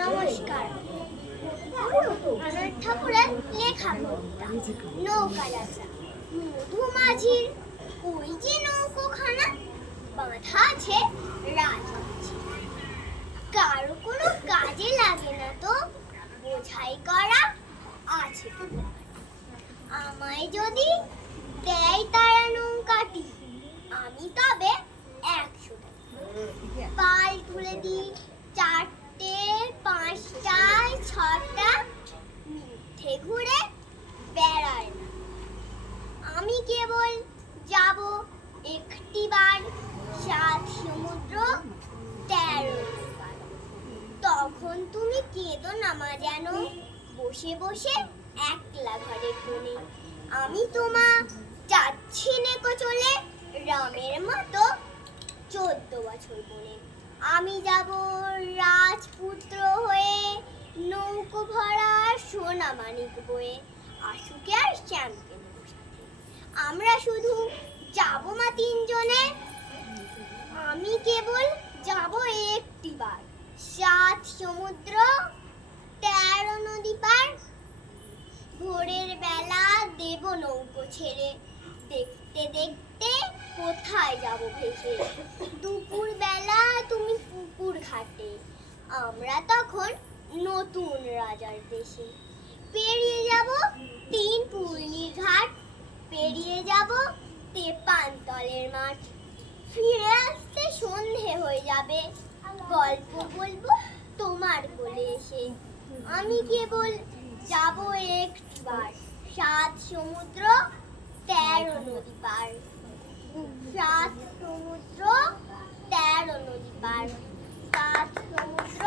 নমস্কার। রবীন্দ্রনাথ ঠাকুরের লেখা কবিতা নৌকা যাত্রা। মধুমাঝির ওই যে নৌকোখানা বাঁধা আছে রাজমাঝি, কারো কোনো কাজে লাগে না তো বোঝাই করা আছে। আমায় যদি দেয় তারা নৌকাটি, আমি তবে 100 পাল তুলে দিই 4টে 5টায় 6টা, মিথ্যে ঘুরে বেড়ায় না। আমি কেবল যাব একটিবার 7 সমুদ্র 13 পার। তখন তুমি কেঁদো না মা যেন বসে বসে একলা ঘরের কোণে। আমি তোমা যাচ্ছি নেকো চলে রামের মতো 14 বছর বনে। আমি যাব রাজপুত্র হয়ে নৌকো ভরা সোনা মানিক বয়ে। আশুকে আর শ্যামকে নেব সাথে, আমরা শুধু যাব মা 3 জনে। আমি কেবল যাব একটিবার 7 সমুদ্র 13 নদী পার। ভোরের বেলা দেব নৌকো ছেড়ে, দেখতে দেখতে কোথায় যাব ভেসে। দুপুর বেলা তুমি পুকুর ঘাটে, আমরা তখন নতুন রাজার দেশে। পেরিয়ে যাব 3 পূর্ণির ঘাট, পেরিয়ে যাব 53 তলের মাঠ। ফিরে আসতে সন্ধে হয়ে যাবে, গল্প বলবো তোমার কোলে এসে। আমি কেবল যাব একটিবার 7 সমুদ্র 13 নদী পার। 7 সমুদ্র 13 নদী পার, 7 সমুদ্র